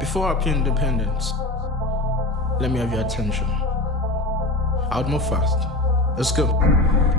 Before our pure independence, let me have your attention. I would move fast. Let's go.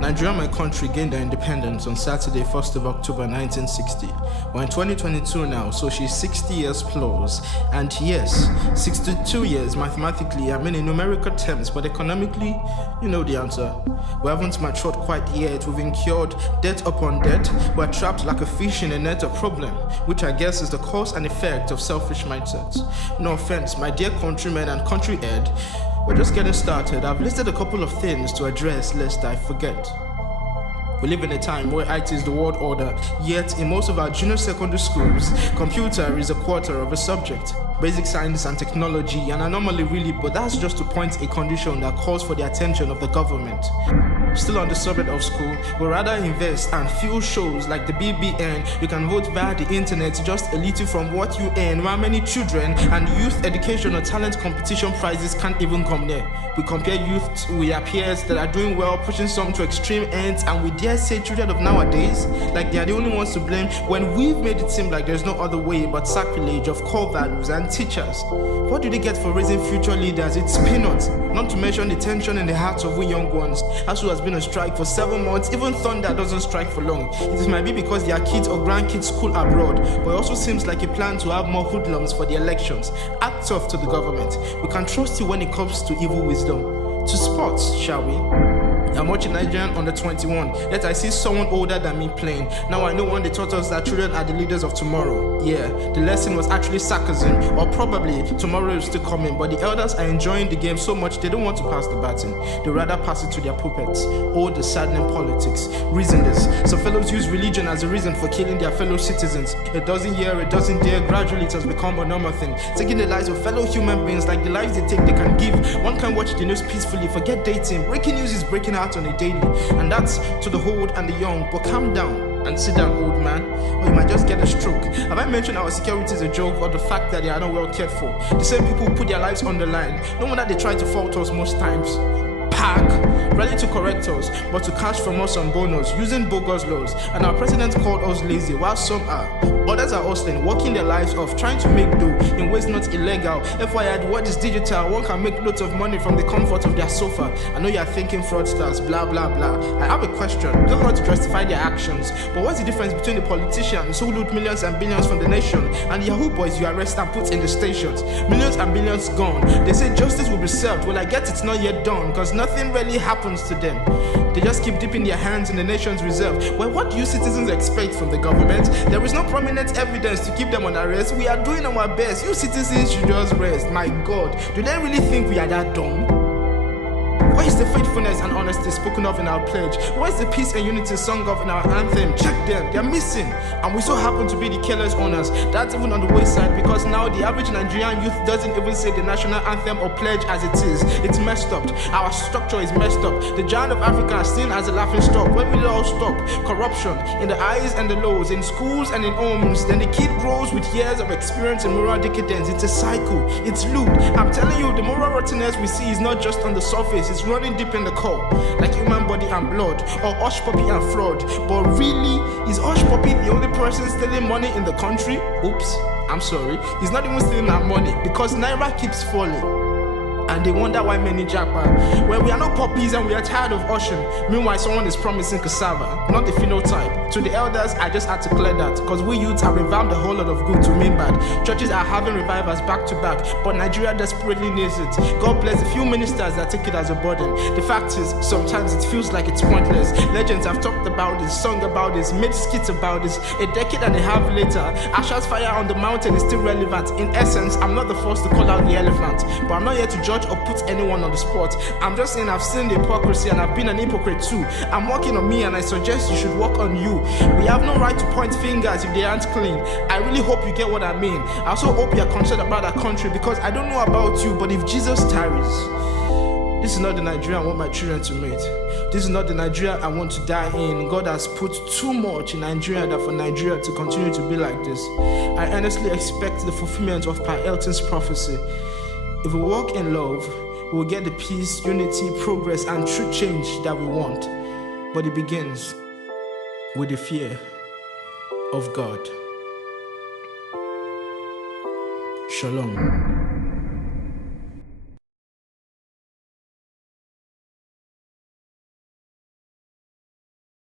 Nigeria, my country, gained her independence on Saturday, 1st of October 1960. We're in 2022 now, so she's 60 years plus. And yes, 62 years mathematically, I mean in numerical terms, but economically, you know the answer. We haven't matured quite yet. We've incurred debt upon debt. We're trapped like a fish in a net of problem, which I guess is the cause and effect of selfish mindsets. No offense, my dear countrymen and country head, we're just getting started. I've listed a couple of things to address lest I forget. We live in a time where IT is the world order, yet in most of our junior secondary schools, computer is a quarter of a subject. Basic science and technology, an anomaly really, but that's just to point a condition that calls for the attention of the government. Still on the subject of school, we'd rather invest and fill shows like the BBN. You can vote via the internet, just a little from what you earn, while many children and youth education or talent competition prizes can't even come near. We compare youth with their peers that are doing well, pushing some to extreme ends, and we dare say children of nowadays like they are the only ones to blame when we've made it seem like there's no other way but sacrilege of core values and teachers. What do they get for raising future leaders? It's peanuts. Not to mention the tension in the hearts of we young ones. ASU has been on strike for 7 months. Even thunder doesn't strike for long. It might be because their kids or grandkids school abroad, but it also seems like a plan to have more hoodlums for the elections. Act tough to the government. We can trust you when it comes to evil wisdom. To sports, shall we? I'm watching Nigerian under 21, yet I see someone older than me playing. Now I know when they taught us that children are the leaders of tomorrow. Yeah, the lesson was actually sarcasm, or probably tomorrow is still coming, but the elders are enjoying the game so much they don't want to pass the baton. They rather pass it to their puppets. Oh, the saddening politics. Reason is, some fellows use religion as a reason for killing their fellow citizens. It doesn't hear, it doesn't dare, gradually it has become a normal thing. Taking the lives of fellow human beings like the lives they take, they can give. One can watch the news peacefully, forget dating. Breaking news is breaking out on a daily, and that's to the old and the young. But calm down and sit down, old man, or you might just get a stroke. Have I mentioned our security is a joke, or the fact that they are not well cared for? The same people who put their lives on the line. No wonder they try to fault us most times. Pack, ready to correct us, but to cash from us on bonus, using bogus laws. And our president called us lazy, while some are. Others are hustling, working their lives off, trying to make do in ways not illegal. FYI, the word is digital. One can make loads of money from the comfort of their sofa. I know you are thinking fraudsters, blah blah blah. I have a question. You don't want to justify their actions, but what's the difference between the politicians who loot millions and billions from the nation and the Yahoo boys you arrest and put in the stations? Millions and billions gone. They say justice will be served. Well, I guess it's not yet done, because nothing really happens to them. They just keep dipping their hands in the nation's reserve. Well, what do you citizens expect from the government? There is no prominent evidence to keep them on arrest. We are doing our best. You citizens should just rest. My God, do they really think we are that dumb? Where is the faithfulness and honesty spoken of in our pledge? Where is the peace and unity sung of in our anthem? Check them, they're missing. And we so happen to be the careless owners. That's even on the wayside, because now the average Nigerian youth doesn't even say the national anthem or pledge as it is. It's messed up. Our structure is messed up. The giant of Africa is seen as a laughing stock. When will it all stop? Corruption in the highs and the lows, in schools and in homes. Then the kid grows with years of experience in moral decadence. It's a cycle. It's loop. I'm telling you, the moral rottenness we see is not just on the surface. It's running deep in the core, like human body and blood, or hush puppy and fraud. But really, is hush puppy the only person stealing money in the country? Oops, I'm sorry. He's not even stealing our money, because Naira keeps falling. And they wonder why many jackpot. Well, we are not puppies and we are tired of ocean. Meanwhile, someone is promising cassava, not the phenotype. To the elders, I just had to clear that, because we youths have revamped a whole lot of good to mean bad. Churches are having revivals back to back, but Nigeria desperately needs it. God bless the few ministers that take it as a burden. The fact is, sometimes it feels like it's pointless. Legends have talked about this, sung about this, made skits about this. A decade and a half later, Asha's fire on the mountain is still relevant. In essence, I'm not the first to call out the elephant, but I'm not here to judge or put anyone on the spot. I'm just saying I've seen the hypocrisy and I've been an hypocrite too. I'm working on me and I suggest you should work on you. We have no right to point fingers if they aren't clean. I really hope you get what I mean. I also hope you're concerned about our country, because I don't know about you, but if Jesus tarries, this is not the Nigeria I want my children to meet. This is not the Nigeria I want to die in. God has put too much in Nigeria that for Nigeria to continue to be like this. I earnestly expect the fulfillment of Pa Elton's prophecy. If we walk in love, we will get the peace, unity, progress, and true change that we want. But it begins with the fear of God. Shalom.